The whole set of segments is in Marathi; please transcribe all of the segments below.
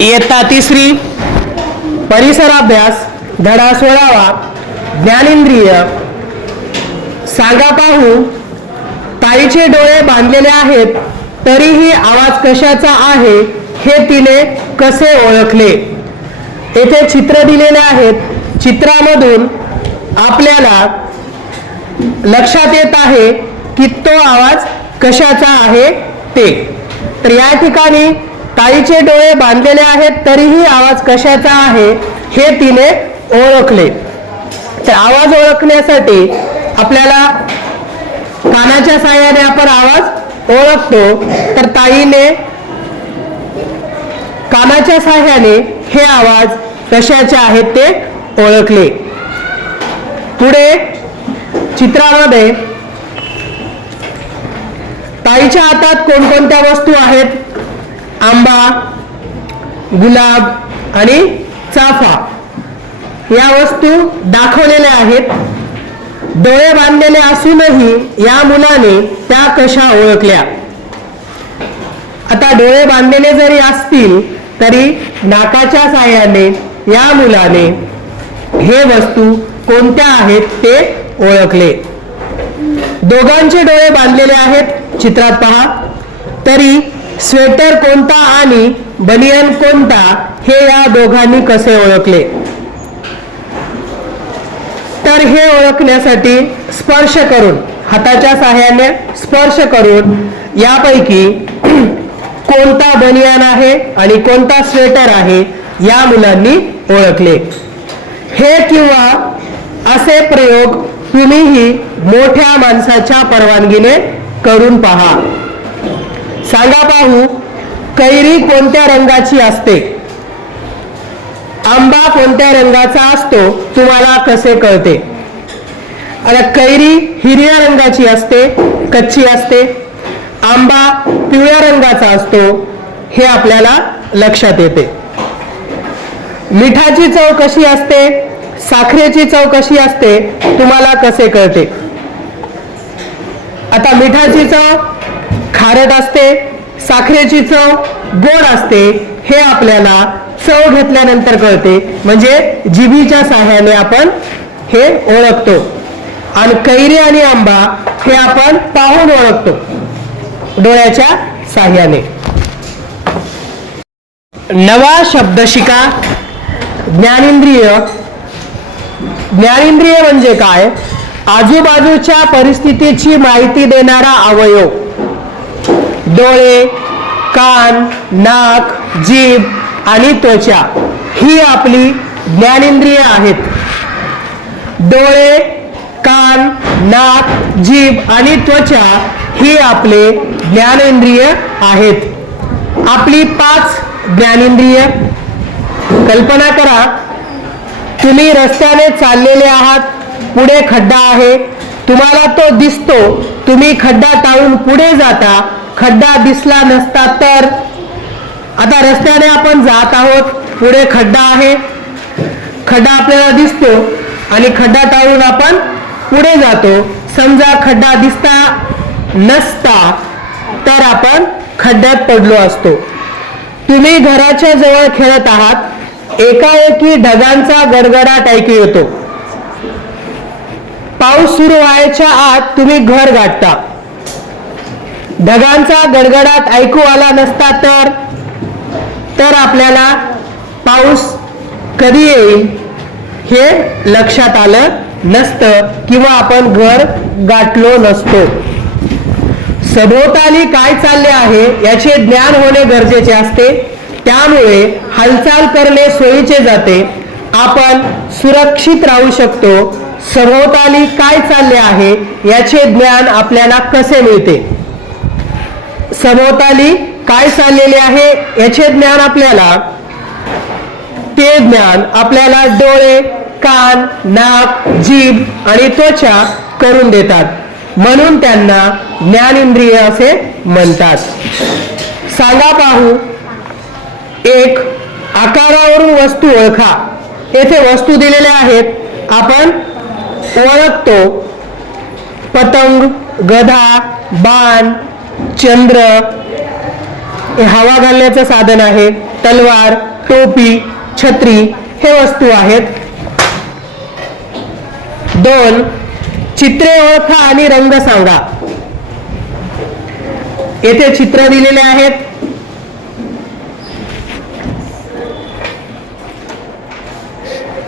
इयत्ता तिसरी परिसराभ्यास धडा सोळावा ज्ञानेंद्रिय. सांगा पाहू ताईचे डोळे बांधलेले आहेत तरीही आवाज कशाचा आहे हे तिने कसे ओळखले? येथे चित्र दिलेले आहेत चित्रामधून आपल्याला लक्षात येत आहे की तो आवाज कशाचा आहे ते. तर या ठिकाणी ताईचे डोळे बांधलेले आहेत तरीही आवाज कशाचा आहे हे तिने ओळखले. तर आवाज ओळखण्यासाठी आपल्याला कानाच्या साह्याने आपण आवाज ओळखतो. तर ताईने कानाच्या साह्याने हे आवाज कशाचे आहेत ते ओळखले. पुढे चित्रामध्ये ताईच्या हातात कोणकोणत्या वस्तू आहेत आंबा गुलाब आणि चाफा या वस्तू दाखवलेल्या आहेत. डोळे बांधलेले असूनही या मुलाने त्या कशा ओळखल्या? आता डोळे बांधलेले जरी असतील तरी नाकाच्या साह्याने या मुलाने हे वस्तू कोणत्या आहेत ते ओळखले. दोघांचे डोळे बांधलेले आहेत. चित्रात पहा. तरी स्वेटर कोणता आणि बनियन कोणता हे या दोघांनी कसे ओळखले? तर हे ओळखण्यासाठी स्पर्श करून हाताच्या साह्याने स्पर्श करून यापैकी कोणता बनियान आहे आणि कोणता स्वेटर आहे या मुलांनी ओळखले. हे किंवा असे प्रयोग तुम्हीही मोठ्या माणसाच्या परवानगीने करून पहा. सांगा पाहू कैरी कोणत्या रंगाची असते? आंबा कोणत्या रंगाचा असतो तुम्हाला कसे कळते? आता कैरी हिरव्या रंगाची असते कच्ची असते. आंबा पिवळ्या रंगाचा असतो हे आपल्याला लक्षात येते. मिठाची चव कशी असते साखरेची चव कशी असते तुम्हाला कसे कळते? आता मिठाची चव खारट असते साखरेची चव गोड असते हे आपल्याला चव घेतल्यानंतर कळते. म्हणजे जिभीच्या साह्याने आपण हे ओळखतो. आणि कैरी आणि आंबा हे आपण पाहून ओळखतो. डोळ्याच्या साह्याने. नवा शब्द शिका. ज्ञानेंद्रिय. ज्ञानेंद्रिय म्हणजे काय? आजूबाजूच्या परिस्थितीची माहिती देणारा अवयव. डोळे कान नाक जीभ आणि त्वचा ही आपली ज्ञानेंद्रिय आहेत. डोळे कान नाक जीभ आणि त्वचा ही आपले ज्ञानेंद्रिय आहेत. आपली पाच ज्ञानेंद्रिय. कल्पना करा तुम्ही रस्त्याने चाललेले आहात पुढे खड्डा आहे तुम्हाला तो दिसतो तुम्ही खड्डा टाळून पुढे जाता खड्डा दिसला नसता तर. आता रस्त्याने आपण जात आहोत. पुढे खड्डा आहे. खड्डा आपल्याला दिसतो आणि खड्डा टाळून आपण पुढे जातो. समजा खड्डा दिसता नसता तर आपण खड्ड्यात पडलो असतो. तुम्ही घराच्या जवळ खेळत आहात. एकाएकी ढगांचा गडगडाट ऐकू येतो. पाऊस सुरू व्हायच्या आत तुम्ही घर गाठता. ढगांचा गडगडाट ऐकू आला नसता तर तर आपल्याला पाऊस कधी येईल हे लक्षात आलं नसतं किंवा आपण घर गाठलो नसतो. सभोवताली काय चालले आहे याचे ज्ञान होणे गरजेचे असते. त्यामुळे हालचाल करणे सोयीचे जाते. आपण सुरक्षित राहू शकतो. सभोवताली काय चालले आहे याचे ज्ञान आपल्याला कसे मिळते? सभोवताली काय चाललेले आहे याचे ज्ञान आपल्याला? ते ज्ञान आपल्याला डोळे कान नाक जीभ आणि त्वचा करून देतात. म्हणून त्यांना ज्ञानेंद्रिय असे म्हणतात. सांगा पाहू. एक आकारावरून वस्तू ओळखा. येथे वस्तू दिलेल्या आहेत. आपण ओळखतो. पतंग गधा बाण चंद्र हवा घालण्याचं साधन आहे तलवार टोपी छत्री हे वस्तू आहेत. दोन चित्रे ओळखा आणि रंग सांगा. येथे चित्र दिलेले आहेत.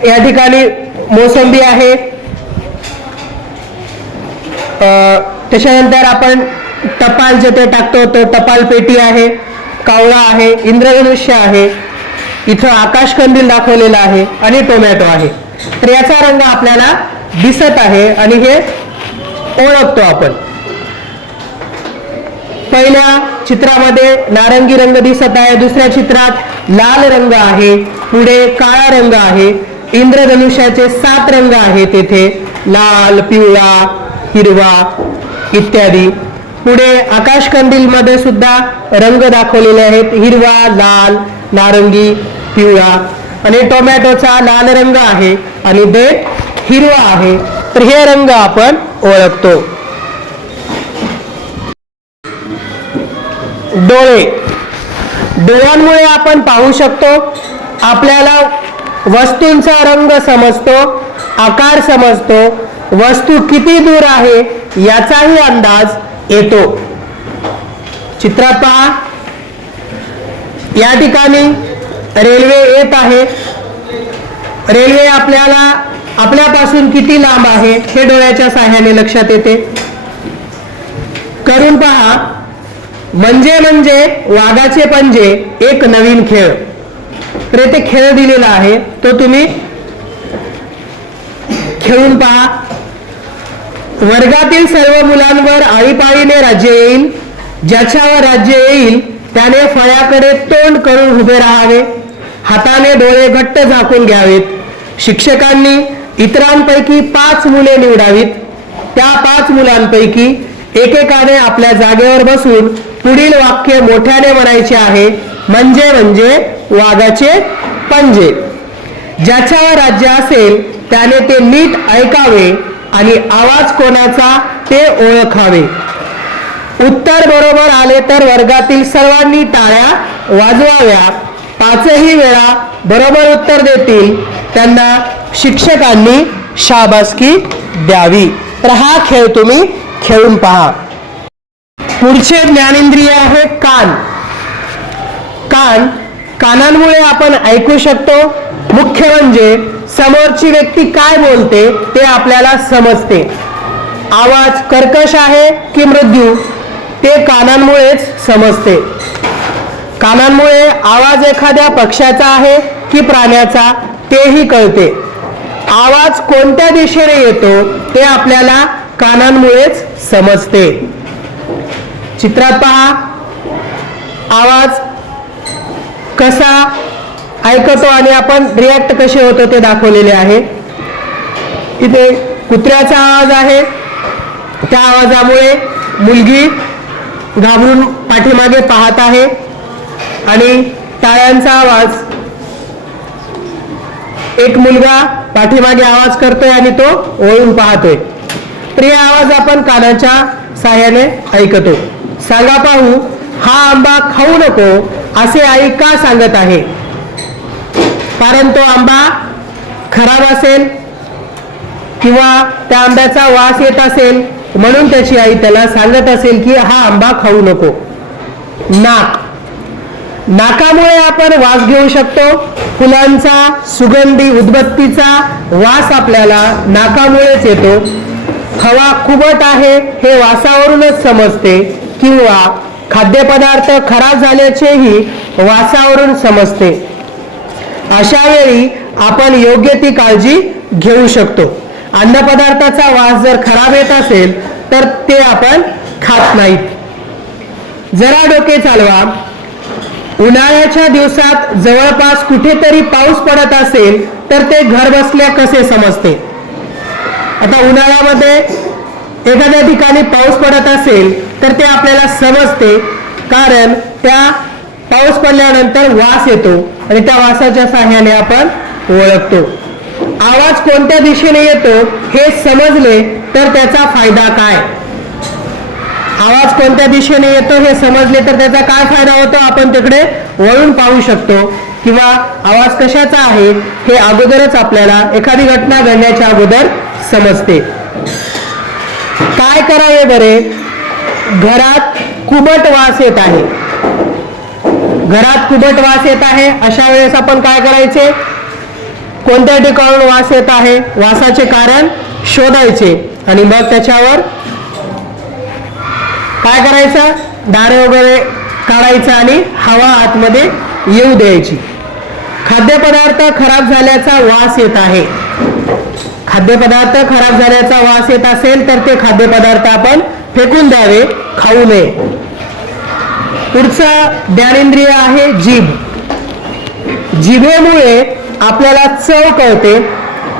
या ठिकाणी मोसंबी आहे. त्याच्यानंतर आपण टपाल जिथे टाकतो तो टपाल पेटी आहे कावळा आहे इंद्रधनुष्य आहे. इथं आकाश कंदील दाखवलेला आहे आणि टोमॅटो आहे. तर याचा रंग आपल्याला दिसत आहे आणि हे ओळखतो आपण. पहिल्या चित्रामध्ये नारंगी रंग दिसत आहे दुसऱ्या चित्रात लाल रंग आहे पुढे काळा रंग आहे इंद्रधनुष्याचे सात रंग आहेत तेथे लाल पिवळा हिरवा इत्यादी. पुढे आकाशकंदील मध्ये सुद्धा रंग दाखवलेले आहेत. हिरवा लाल नारंगी पिवळा आणि टोमॅटोचा लाल रंग आहे आणि देठ हिरवा आहे. तर हे रंग आपण ओळखतो. डोळे. डोळ्यांमुळे आपण पाहू शकतो आपल्याला वस्तूंचा रंग समजतो आकार समजतो वस्तू किती दूर आहे याचाही अंदाज येतो. चित्रात पहा या ठिकाणी रेल्वे येत आहे. रेल्वे आपल्याला आपल्यापासून किती लांब आहे हे डोळ्याच्या साह्याने लक्षात येते. करून पहा. म्हणजे म्हणजे वाघाचे पंजे एक नवीन खेळ. तर येथे खेळ दिलेला आहे. तो तुम्ही खेळून पहा. वर्गातील सर्व मुलांवर आळीपाळीने राज्य येईल. ज्याच्यावर राज्य येईल त्याने फळ्याकडे तोंड करून उभे राहावे. हाताने डोळे घट्ट झाकून घ्यावेत. शिक्षकांनी इतरांपैकी पाच मुले निवडावीत. त्या पाच मुलांपैकी एकेकाने आपल्या जागेवर बसून पुढील वाक्य मोठ्याने म्हणायचे आहे म्हणजे म्हणजे वाघाचे पंजे. ज्याच्यावर राज्य असेल त्याने ते नीट ऐकावे आणि आवाज कोणाचा ते ओळखावे. उत्तर बरोबर आले तर वर्गातील सर्वांनी टाळ्या वाजवाव्या. पाचही वेळा बरोबर उत्तर देतील त्यांना शिक्षकांनी शाबासकी द्यावी. तर हा खेळ तुम्ही खेळून पहा. पुढचे ज्ञानेंद्रिय आहे कान. कान कानांमुळे आपण ऐकू शकतो. मुख्य म्हणजे समोरची व्यक्ती काय बोलते ते आपल्याला समजते. आवाज कर्कश आहे की मृत्यू ते कानांमुळेच समजते. कानांमुळे आवाज एखाद्या पक्ष्याचा आहे की प्राण्याचा तेही कळते. आवाज कोणत्या दिशेने येतो ते आपल्याला कानांमुळेच समजते. चित्रात पहा. आवाज कसा ऐकतो आणि आपण रिॲक्ट कसे होतो ते दाखवलेले आहे. इथे कुत्र्याचा आवाज आहे. त्या आवाजामुळे मुलगी घाबरून पाठीमागे पाहत आहे. आणि टाळ्यांचा आवाज. एक मुलगा पाठीमागे आवाज करतोय आणि तो ओळून पाहतोय. तर हे आवाज आपण कानाच्या साह्याने ऐकतो. सांगा पाहू हा आंबा खाऊ नको असे आई का सांगत आहे? कारण तो आंबा खराब असेल किंवा त्या आंब्याचा वास येत असेल म्हणून त्याची आई त्याला सांगत असेल की हा आंबा खाऊ नको. नाक. नाकामुळे आपण वास घेऊ शकतो. फुलांचा सुगंधी उदबत्तीचा वास आपल्याला नाकामुळेच येतो. हवा खुबट आहे हे वासावरूनच समजते किंवा खाद्यपदार्थ खराब झाल्याचेही वासावरून समजते. अशा वेळी आपण योग्य ती काळजी घेऊ शकतो. अन्नपदार्थाचा वास जर खराब येत असेल तर ते आपण खात नाहीत. जरा डोके चालवा. उन्हाळ्याच्या दिवसात जवळपास कुठेतरी पाऊस पडत असेल तर ते घर बसल्या कसे समजते? आता उन्हाळ्यामध्ये एखाद्या ठिकाणी पाऊस पडत असेल तर ते आपल्याला समजते. कारण त्या पाऊस पडल्यानंतर वास येतो आणि त्या वासाच्या साह्याने आपण ओळखतो. आवाज कोणत्या दिशेने येतो हे समजले तर त्याचा फायदा काय? आवाज कोणत्या दिशेने येतो हे समजले तर त्याचा काय फायदा होतो आपण तिकडे वळून पाहू शकतो. किंवा आवाज कशाचा आहे हे अगोदरच आपल्याला एखादी घटना घडण्याच्या अगोदर समजते. काय करावे बरे? घरात कुबट वास येत आहे. घरात कुबट वास येत आहे. अशा वेळेस आपण काय करायचे? कोणत्या ठिकाणून वास येत आहे? वासाचे कारण शोधायचे. आणि मग त्याच्यावर काय करायचं? दारे वगैरे काढायचं आणि हवा आतमध्ये येऊ द्यायची. खाद्यपदार्थ खराब झाल्याचा वास येत आहे. खाद्यपदार्थ खराब झाल्याचा वास येत असेल तर ते खाद्यपदार्थ आपण फेकून द्यावे खाऊ नये. पुढचं ज्ञानेंद्रिय आहे जीभ. जिभेमुळे आपल्याला चव कळते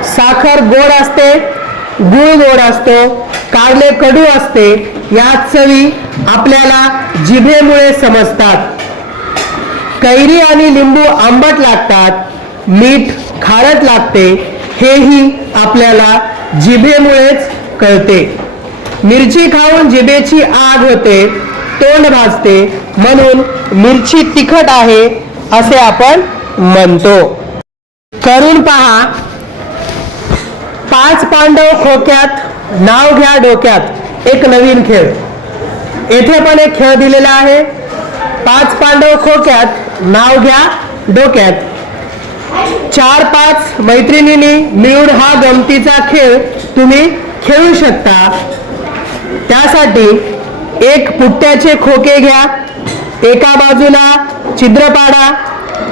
साखर गोड असते गुळ गोड असतो काढले कडू असते या चवी आपल्याला जिभेमुळे समजतात. कैरी आणि लिंबू आंबट लागतात मीठ खारट लागते हेही आपल्याला जिभेमुळेच कळते. मिरची खाऊन जिभेची आग होते तोंड भाजते. म्हणून मिरची तिखट आहे असे आपण म्हणतो. करून पहा. पाच पांडव खोक्यात नाव घ्या डोक्यात. एक नवीन खेळ. येथे पण एक खेळ दिलेला आहे. पाच पांडव खोक्यात नाव घ्या डोक्यात. चार पाच मैत्रिणींनी मिळून हा गमतीचा खेळ तुम्ही खेळू शकता. त्यासाठी एक पुट्ट्याचे खोके घ्या. एका बाजूला छिद्र पाडा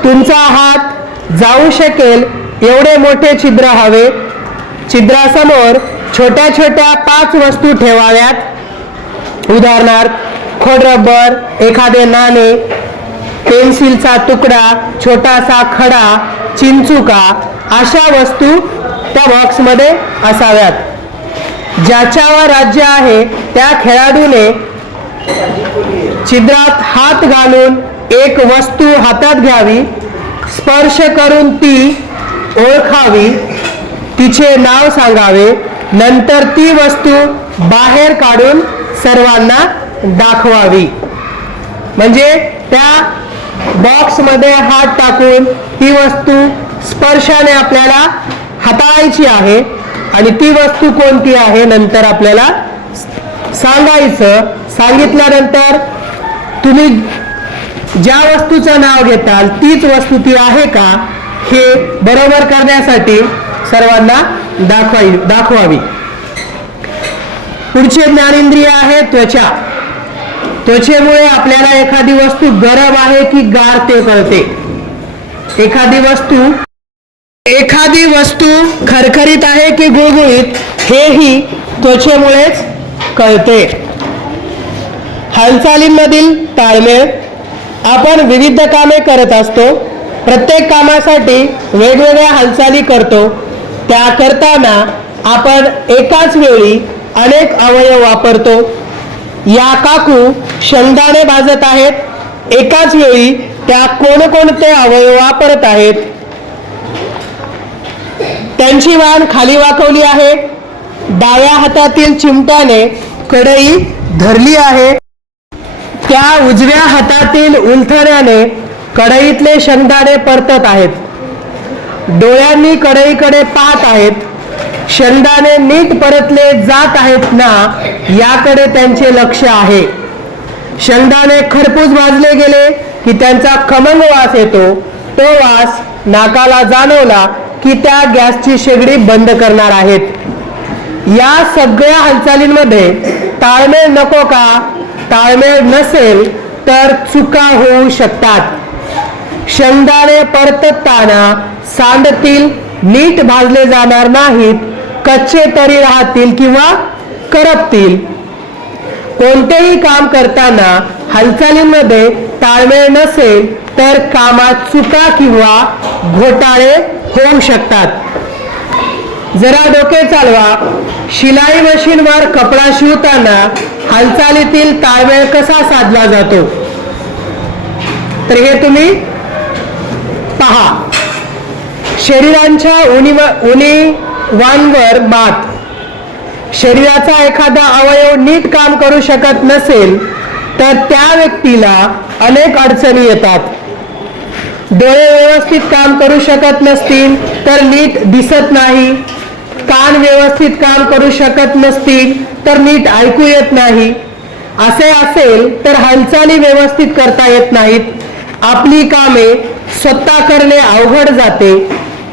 तुमचा हात जाऊ शकेल. एवढे मोठे छिद्र हवे. छिद्रासमोर छोट्या छोट्या पाच वस्तू ठेवाव्यात. उदाहरणार्थ खोडरबर एखादे नाणे पेन्सिलचा तुकडा छोटासा खडा चिंचुका अशा वस्तू त्या बॉक्समध्ये असाव्यात. ज्याच्यावर राज्य आहे त्या खेळाडूने छिद्रात हात घालून एक वस्तू हातात घ्यावी स्पर्श करून ती ओळखावी तिचे नाव सांगावे नंतर ती वस्तू बाहेर काढून सर्वांना दाखवावी. म्हणजे त्या बॉक्समध्ये हात टाकून ती वस्तू स्पर्शाने आपल्याला हाताळायची आहे. आणि ती वस्तू कोणती आहे नंतर आपल्याला सांगायचं. सांगितल्यानंतर तुम्ही ज्या वस्तूचं नाव घेताल तीच वस्तू ती आहे का? हे बरोबर करण्यासाठी सर्वांना दाखवाई दाखवावी. पुढचे ज्ञानेंद्रिय आहे त्वचा. त्वचेमुळे आपल्याला एखादी वस्तू गरम आहे की गार ते कळते एखादी वस्तू एखादी वस्तू खरखरीत आहे की गुळगुळीत हेही त्वचेमुळेच कळते. हालचालींमधील ताळमेळ आपण विविध कामे करत असतो प्रत्येक कामासाठी वेगवेगळ्या हालचाली करतो त्या करताना आपण एकाच वेळी अनेक अवयव वापरतो. या काकू शंदाने भाजत आहेत एकाच वेळी त्या कोणकोणते अवयव वापरत आहेत त्यांची मान खाली वाकवली आहे. डाव्या हातातील चिमट्याने कढई धरली आहे. त्या उजव्या हातातील उलथण्याने कढईतले शेंगदाणे परतत आहेत. डोळ्यांनी कढईकडे पाहत आहेत. शेंगदाणे नीट परतले जात आहेत ना याकडे त्यांचे लक्ष आहे. शेंगदाणे खरपूस भाजले गेले की त्यांचा खमंग वास येतो. तो वास नाकाला जाणवला की त्या गॅसची शेगडी बंद करणार आहेत. या सगळ्या हालचालींमध्ये ताळमेळ नको का? ताळमेळ नसेल तर चुका होऊ शकतात. शेंगदाणे परतताना सांडतील नीट भाजले जाणार नाहीत कच्चे तरी राहतील किंवा करपतील. कोणतेही काम करताना हालचालींमध्ये ताळमेळ नसेल तर कामात चुका किंवा घोटाळे होऊ शकतात. जरा डोके चालवा. शिलाई मशीनवर कपडा शिवताना हालचालीतील ताळमेळ कसा साधला जातो? तर हे तुम्ही पहा. शरीरांच्या उणीव उणीवांवर मात शरीराचा एखादा अवयव नीट काम करू शकत नसेल तर त्या व्यक्तीला अनेक अडचणी येतात. डोळे व्यवस्थित काम करू शकत नसतील तर नीट दिसत नाही. कान व्यवस्थित काम करू शकत नसतील तर नीट ऐकू येत नाही. असे असेल तर हालचाली व्यवस्थित करता येत नाहीत. आपली कामे स्वतः करणे अवघड जाते.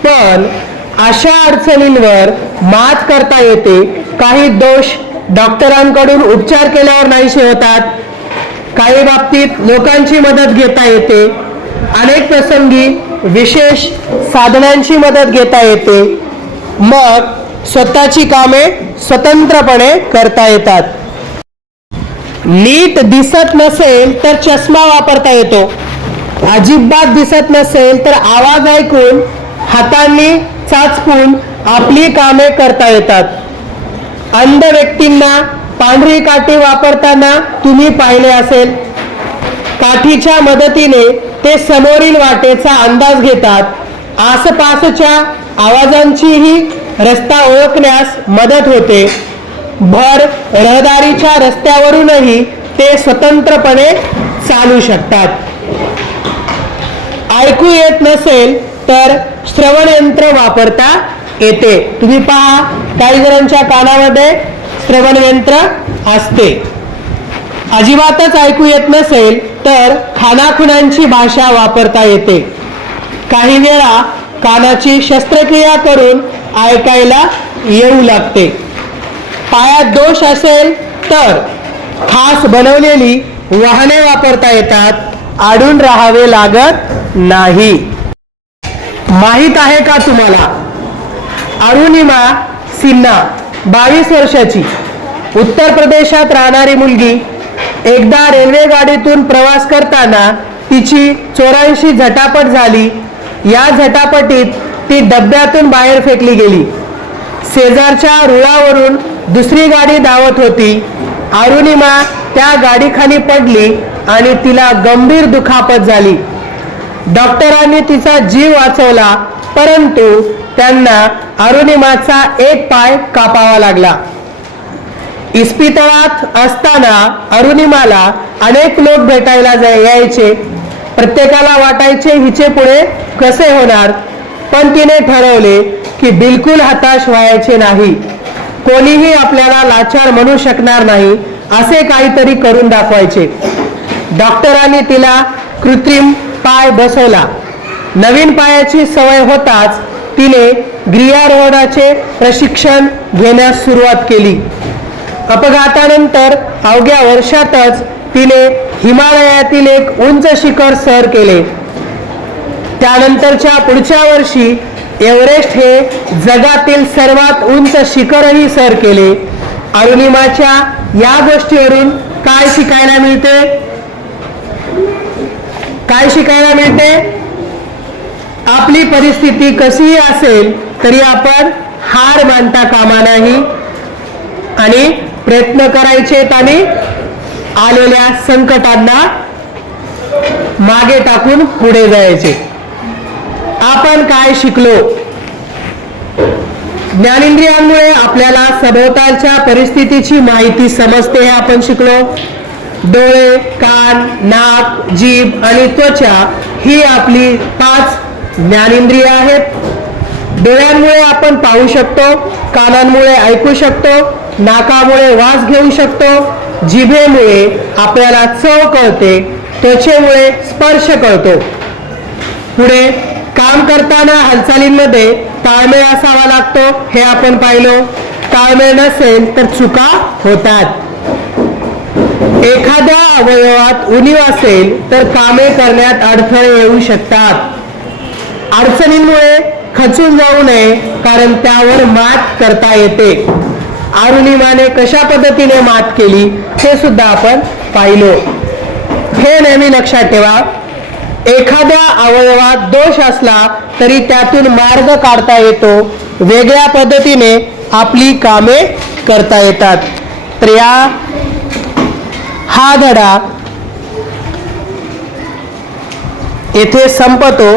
पण अशा अडचणींवर मात करता येते. काही दोष डॉक्टरांकडून उपचार केल्यावर नाहीसे होतात. काही बाबतीत लोकांची मदत घेता येते. अनेक प्रसंगी विशेष साधनांची मदत घेता येते. मग स्वतःची कामे स्वतंत्रपणे करता येतात. नीट दिसत नसेल तर चष्मा वापरता येतो. अजिबात दिसत नसेल तर आवाज ऐकून हातांनी चाचपून आपली कामे करता येतात. अंध व्यक्तींना पांढरी काठी वापरताना तुम्ही पाहिले असेल. काठीच्या मदतीने ते समोरील वाटेचा अंदाज घेतात. आसपासच्या आवाजांचीही रस्ता ओळखण्यास मदत होते. भर रहदारीच्या रस्त्यावरूनही ते स्वतंत्रपणे चालू शकतात. ऐकू येत नसेल तर श्रवण यंत्र वापरता येते. तुम्ही पहा काही जणांच्या कानामध्ये श्रवणयंत्र असते. अजिबातच ऐकू येत नसेल तर खानाखुणांची भाषा वापरता येते. काही वेळा कानाची शस्त्रक्रिया करून ऐकायला येऊ लागते. पायात दोष असेल तर खास बनवलेली वाहने वापरता येतात आडून राहावे लागत नाही. माहीत आहे का तुम्हाला? अरुणिमा सिन्हा. बावीस वर्षाची. उत्तर प्रदेशात राहणारी मुलगी एकदा रेल्वे गाडीतून प्रवास करताना तिची चोरांशी झटापट झाली. या झटापटीत ती डब्यातून बाहेर फेकली गेली. शेजारच्या रुळावरून दुसरी गाडी धावत होती. अरुणिमा त्या गाडीखाली पडली आणि तिला गंभीर दुखापत झाली. डॉक्टरांनी तिचा जीव वाचवला परंतु त्यांना अरुणिमाचा एक पाय कापावा लागला. इस्पितळात असताना अरुणिमाला अनेक लोक भेटायला जा- यायचे. प्रत्येकाला वाटायचे हिचे पुढे कसे होणार? पण तिने ठरवले की बिलकुल हताश व्हायचे नाही. कोणीही आपल्याला लाचार म्हणू शकणार नाही असे काहीतरी करून दाखवायचे. डॉक्टरांनी तिला कृत्रिम पाय बसवला. नवीन पायाची सवय होताच तिने गिर्यारोहणाचे प्रशिक्षण घेण्यास सुरुवात केली. अपघातानंतर अवघ्या वर्षातच तिने हिमालयातील एक उंच शिखर सर केले. त्यानंतरच्या पुढच्या वर्षी एव्हरेस्ट हे जगातील सर्वात उंच शिखरही सर केले. अरुणिमाच्या या गोष्टीवरून काय शिकायला मिळते? काय शिकायला मिळते? आपली परिस्थिती कशीही असेल तरी आपण हार मानता कामा नाही. आणि प्रयत्न करायचे आणि आलेल्या संकटांना मागे टाकून पुढे जायचे. आपण काय शिकलो? ज्ञानेंद्रियांमुळे आपल्याला सभोवतालच्या परिस्थितीची माहिती समजते हे आपण शिकलो. डोळे कान नाक जीभ आणि त्वचा ही आपली पाच ज्ञानेंद्रिय आहेत. डोळ्यांमुळे आपण पाहू शकतो कानांमुळे ऐकू शकतो नाकामुळे वास घेऊ शकतो. जिभेमुळे आपल्याला चव कळते त्वचेमुळे स्पर्श कळतो. पुढे काम करताना हालचालींमध्ये ताळमेळ असावा लागतो हे आपण पाहिलो. ताळमेळ नसेल तर चुका होतात. एखाद्या अवयवात उणीव असेल तर कामे करण्यात अडथळे येऊ शकतात. अडचणींमुळे खचून जाऊ नये कारण त्यावर मात करता येते. अरुणिमाने कशा पद्धतीने मात केली हे सुद्धा आपण पाहिलो. हे नेहमी लक्षात ठेवा. एखाद्या अवयवात दोष असला तरी त्यातून मार्ग काढता येतो. वेगळ्या पद्धतीने आपली कामे करता येतात. तर या हा धडा येथे संपतो.